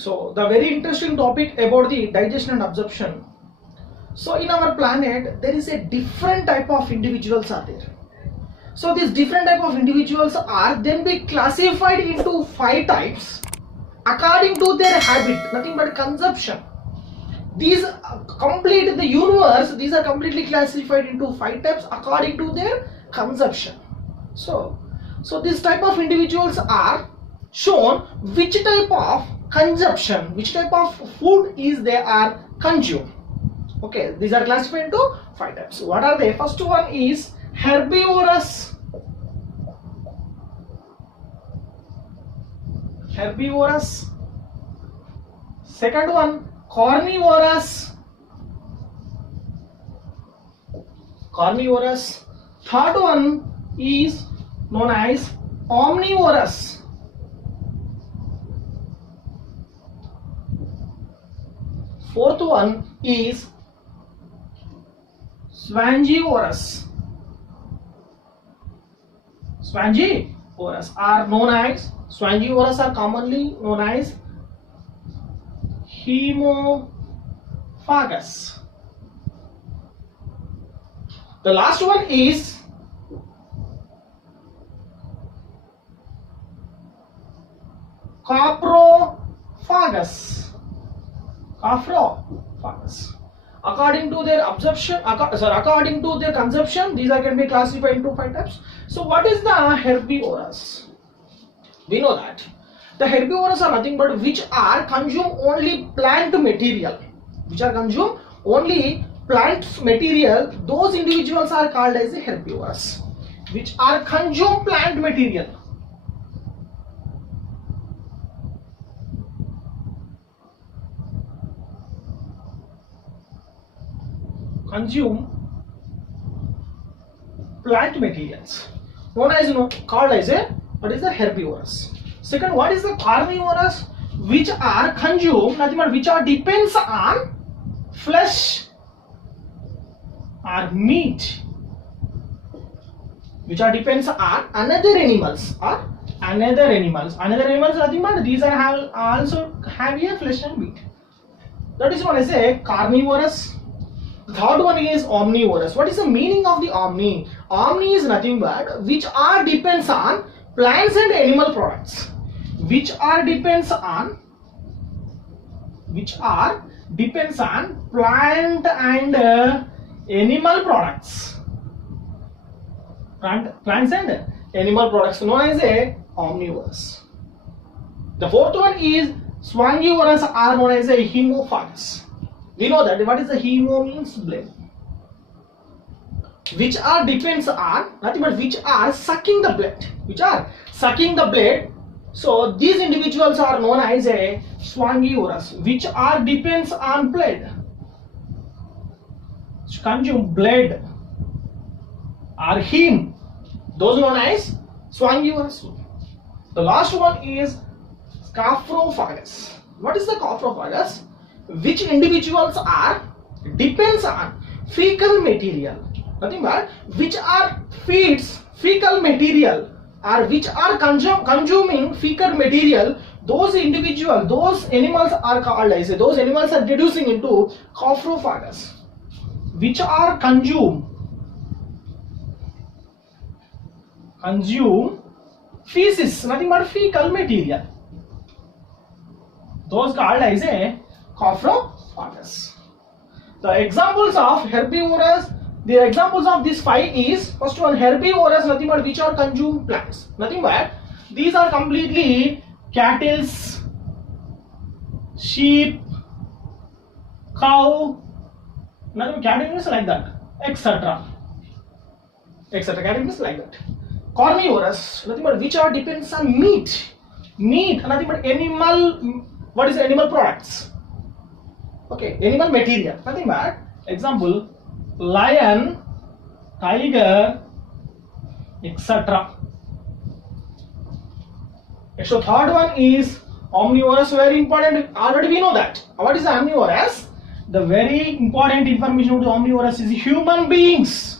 So the very interesting topic about the digestion and absorption. So in our planet there is a different type of individuals are there. So these different type of individuals are then be classified into 5 types according to their habit, nothing but consumption. These complete the universe, these are completely classified into 5 types according to their consumption. So this type of individuals are shown which type of consumption, which type of food is they are consumed. Okay, these are classified into 5 types. What are they? First one is herbivorous. Second one, carnivorous. Third one is known as omnivorous. Fourth one is swangivorous. Swangivorous are commonly known as hemophagus. The last one is coprophagus. According to their absorption, according to their consumption, these are can be classified into 5 types. So what is the herbivorous? We know that the herbivorous are nothing but which are consume only plant material. Those individuals are called as the herbivorous, which are consume plant material. Consume plant materials, known as called as a what is the herbivorous. Second, what is the carnivorous? Which are consumed nothing but which are depends on flesh or meat, which are depends on another animals nothing but these are also have a flesh and meat. That is known as a carnivorous. The third one is omnivorous. What is the meaning of the omni? Omni is nothing but which are depends on plants and animal products. Which are depends on plant and animal products. Plants and animal products known as a omnivorous. The fourth one is swangivorous are known as a hemophagus. We know that what is the hemo means blood, which are depends on nothing but which are sucking the blood. So these individuals are known as a swangivorous, which are depends on blood, consume blood or heme, those known as swangivorous. The last one is coprophagus. What is the coprophagus? Which individuals are depends on fecal material, nothing but which are feeds fecal material or which are consuming fecal material. Those animals are called as those animals are reducing into coprophagus, which are consume feces, nothing but fecal material. Those called as a coprophagus. The examples of herbivorous, the examples of these 5 is first one herbivorous, nothing but which are consume plants, nothing but these are completely cattle, sheep, cow, nothing cattle is like that, etc. Cattle is like that. Carnivorous, nothing but which are depends on meat, nothing but animal. What is animal products? Okay, animal material, nothing but example lion, tiger, etc. So third one is omnivorous, very important. Already we know that. What is omnivorous? The very important information about omnivorous is human beings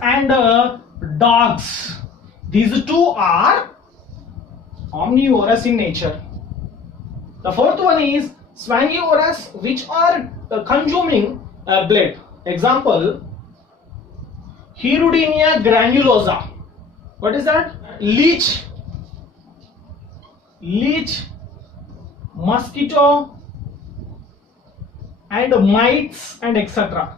and dogs. These two are omnivorous in nature. The fourth one is swangivorous, which are consuming blood. Example, Hirudinea granulosa. What is that? Leech, mosquito, and mites, and etc.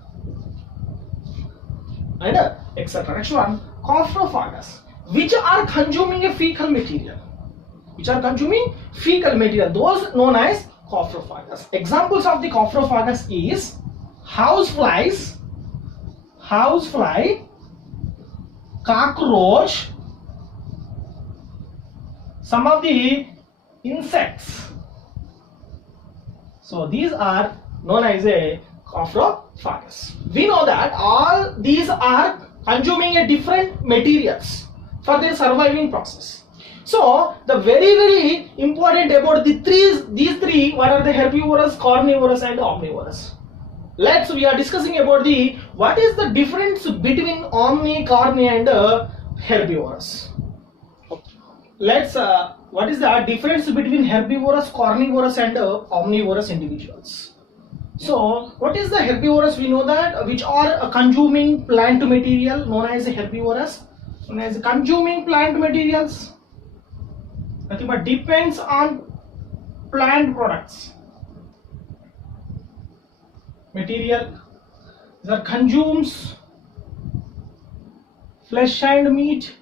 And etc. Next one, coprophagus, which are consuming a fecal material. Those known as coprophagus. Examples of the coprophagus is housefly, cockroach, some of the insects. So these are known as a coprophagus. We know that all these are consuming a different materials for their surviving process. So the very important about these three, what are the herbivorous, carnivorous, and omnivorous. We are discussing about what is the difference between omni, carni, and herbivorous. What is the difference between herbivorous, carnivorous, and omnivorous individuals? So what is the herbivorous? We know that which are consuming plant material, known as herbivorous, known as consuming plant materials. Nothing but depends on plant products. Material that consumes flesh and meat.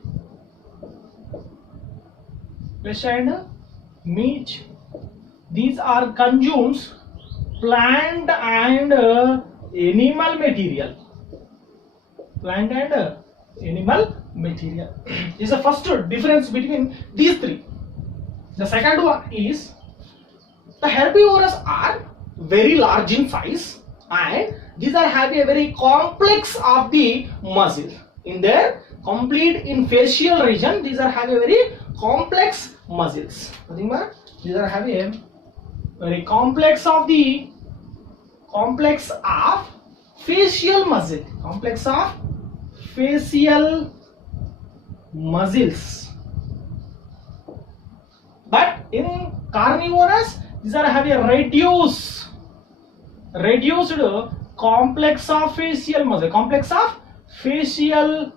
These are consumes plant and animal material. This is the first difference between these three. The second one is the herbivorous are very large in size, and these are having a very complex of the muscle in their in facial region. These are having a very complex muscles. Nothing but these are having a very complex of facial muscle. Complex of facial muscles. But in carnivorous, these are having a reduced complex of facial muscle. Complex of facial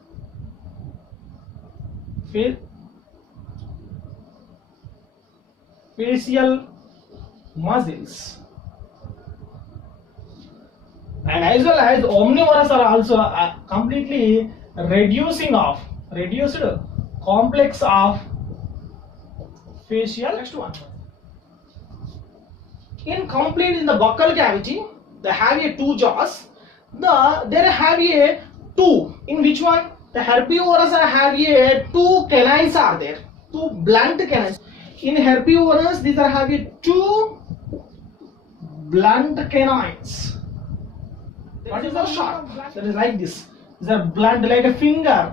muscles. And as well as omnivorous are also completely reduced complex of facial. Next one. In the buccal cavity, they have a two jaws. There have a two. In which one? The herbivorous have a two canines are there. Two blunt canines. In herbivorous, these are having two blunt canines. What is the sharp? That is like this. These are blunt like a finger.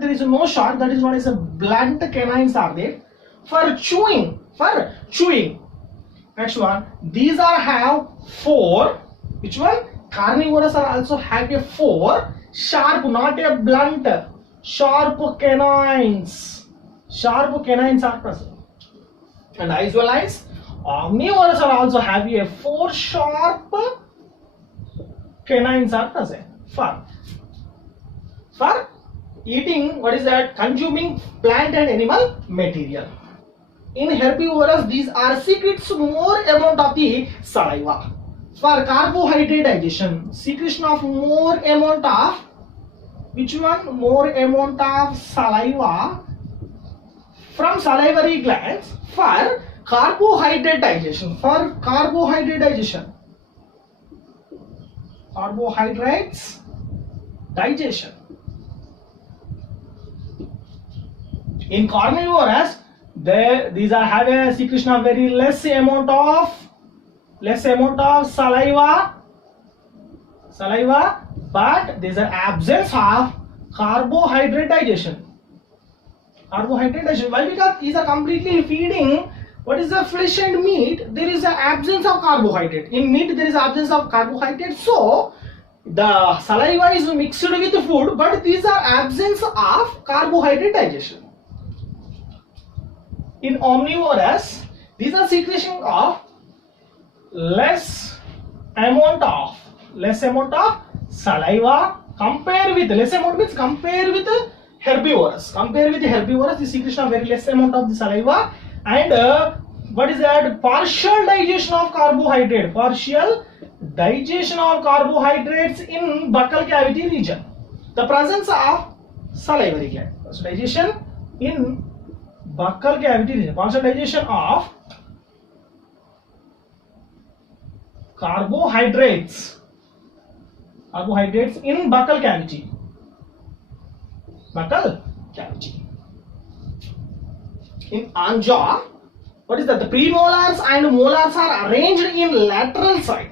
There is no sharp. That is what is a blunt canines are there for chewing. Next one. These are have four. Which one? Carnivorous are also have a four sharp, not a blunt. Sharp canines. Sharp canines are present. And as well as omnivorous are also having a four sharp canines are present for eating. What is that? Consuming plant and animal material. In herbivorous, these are secretes more amount of the saliva for carbohydrate digestion. Secretion of more amount of which one? More amount of saliva from salivary glands for carbohydrate digestion. Carbohydrates digestion. In carnivorous, these are having a secretion of very less amount of saliva, but there is an absence of carbohydrate digestion. Why? Because these are completely feeding. What is the flesh and meat? There is an absence of carbohydrate. In meat, there is absence of carbohydrate. So the saliva is mixed with the food, but these are absence of carbohydrate digestion. In omnivorous, These are secretion of less amount of saliva. Compare with less amount means compare with herbivorous. Compare with herbivorous, the secretion of very less amount of the saliva. And what is that? Partial digestion of carbohydrate. Partial digestion of carbohydrates in buccal cavity region. The presence of salivary gland. So digestion in buccal cavity region. Partial digestion of carbohydrates in buccal cavity. In Anja, what is that? The premolars and molars are arranged in lateral side.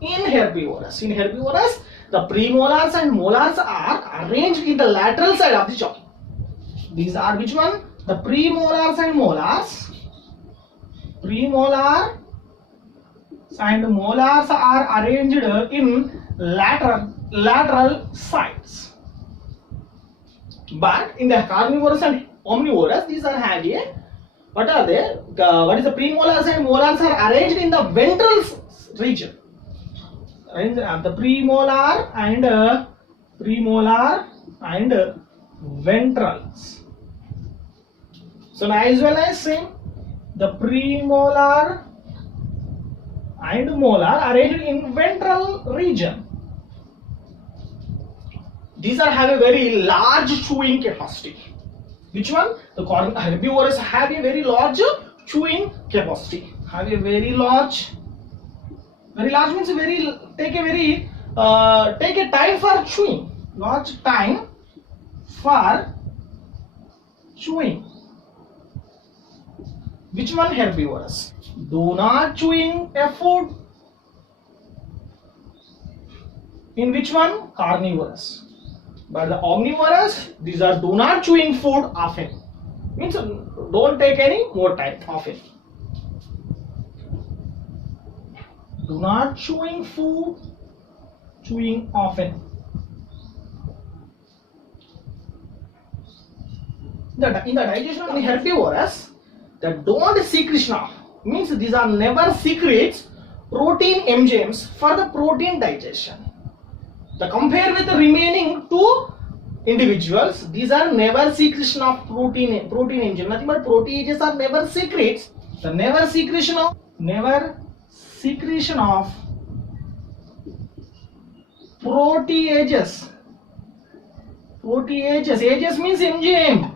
In herbivorous, the premolars and molars are arranged in the lateral side of the jaw. These are which one? The premolars and molars. Premolar and molars are arranged in lateral sides. But in the carnivorous and omnivorous, these are having what are they? What is the premolars and molars are arranged in the ventral region. The premolar and ventrals. So now as well as same, the premolar and molar arranged in ventral region. These are have a very large chewing capacity. Which one? The herbivorous have a very large chewing capacity. Have a very large means take a time for chewing. Large time for chewing. Which one? Herbivorous. Do not chewing a food. In which one? Carnivorous. But the omnivorous, these are do not chewing food often. Means don't take any more time often. Do not chewing food, chewing often. In the digestion of the herbivorous, the don't secretion of means these are never secretes protein enzymes for the protein digestion. The compare with the remaining two individuals, these are never secretion of protein enzyme. Nothing but proteases are never secretes. The never secretion of proteases. Ages means enzyme.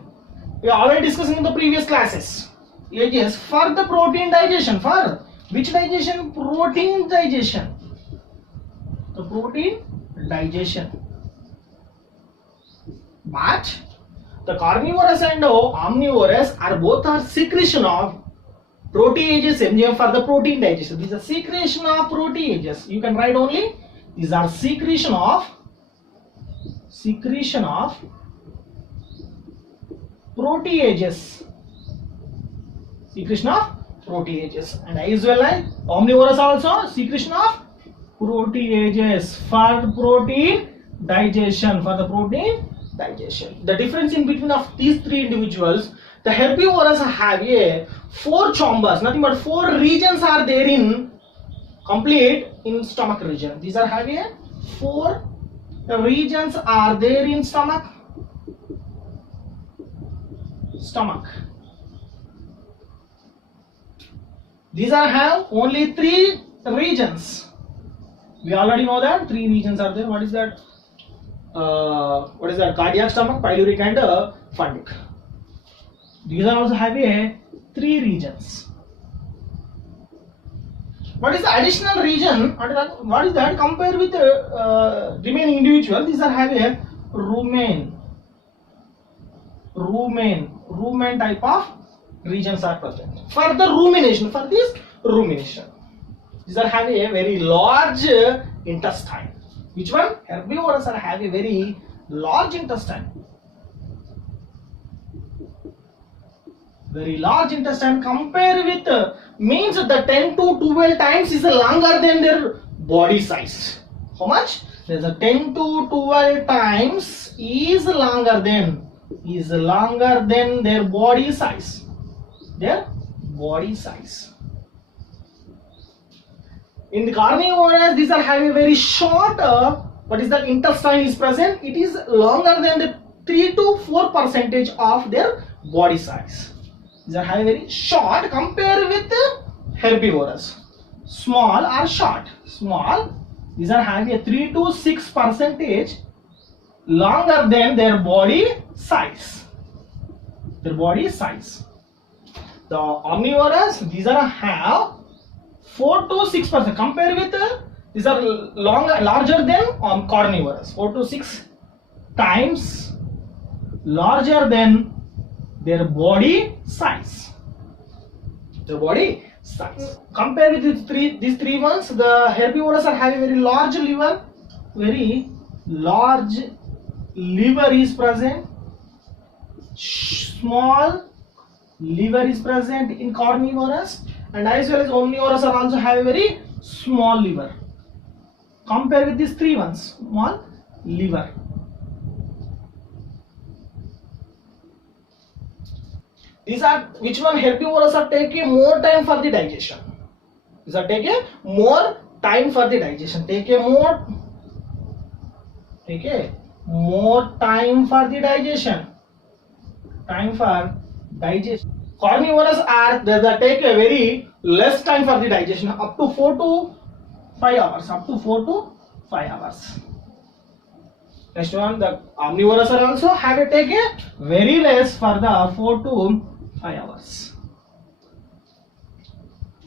We are already discussing in the previous classes. Ages for the protein digestion. For which digestion? Protein digestion. The protein digestion. But the carnivorous and omnivorous are both are secretion of proteases enzyme for the protein digestion. These are secretion of proteases. You can write only these are secretion of proteases. Secretion of proteages. And as well as omnivorous also secretion of proteages for protein digestion. The difference in between of these three individuals, the herbivorous have a 4 chambers, nothing but 4 regions are there in complete in stomach region. These are having 4 regions are there in stomach. These are have only 3 regions. We already know that 3 regions are there. What is that? Cardiac stomach, pyloric and fundic. These are also having 3 regions. What is the additional region? What is that? Compare with remaining individual. These are having a rumen type of regions are present. For the rumination, these are having a very large intestine. Which one? Herbivores are having a very large intestine. Very large intestine. Compare with means the 10 to 12 times is longer than their body size. How much? There's a 10 to 12 times is longer than their body size. body size. In the carnivorous, these are having very short, what is that, intestine is present. It is longer than the 3 to 4% of their body size. These are having very short compared with herbivorous. Small or short. Small, these are having a 3 to 6% longer than their body size. Their body size. The omnivorous, these are have 4 to 6% compared with these are larger than carnivorous. 4 to 6 times larger than their body size. The body size. Compared with these three ones, the herbivorous are having very large liver. Very large liver is present. Small liver is present in carnivorous, and as well as omnivorous are also have a very small liver. Compare with these three ones, small liver. These are which one herbivorous are taking more time for the digestion. These are taking more time for the digestion. Take a more time for the digestion. Time for digestion. Carnivorous are they take a very less time for the digestion, up to 4 to 5 hours. Up to 4 to 5 hours. Next one, the omnivorous are also have to take a very less for the 4 to 5 hours.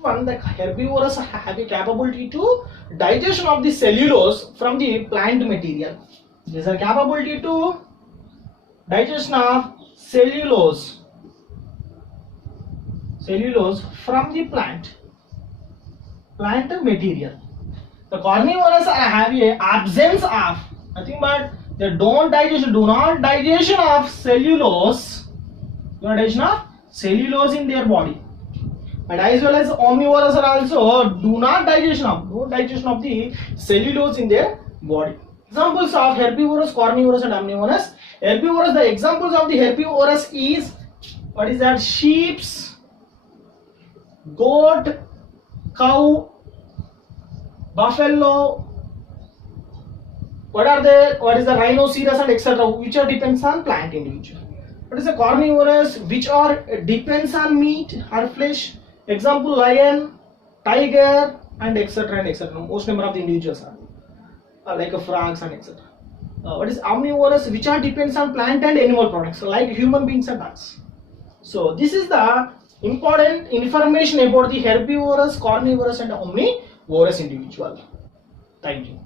One, the herbivorous have a capability to digestion of the cellulose from the plant material. There is a capability to digestion of cellulose from the plant material. The carnivorous have a absence of nothing but they do not digestion of cellulose. In their body, and as well as omnivorous are also do not digestion of the cellulose in their body. Examples of herbivorous, carnivorous, and omnivorous. Herbivorous, the examples of the herbivorous is what is that? Sheep's, goat, cow, buffalo. What is the rhinoceros and etc. which are depends on plant individual. What is the carnivorous which are depends on meat or flesh? Example, lion, tiger, and etc. and etc. Most number of the individuals are like frogs and etc. What is omnivorous which are depends on plant and animal products like human beings and ducks. So this is the important information about the herbivorous, carnivorous, and omnivorous individual. Thank you.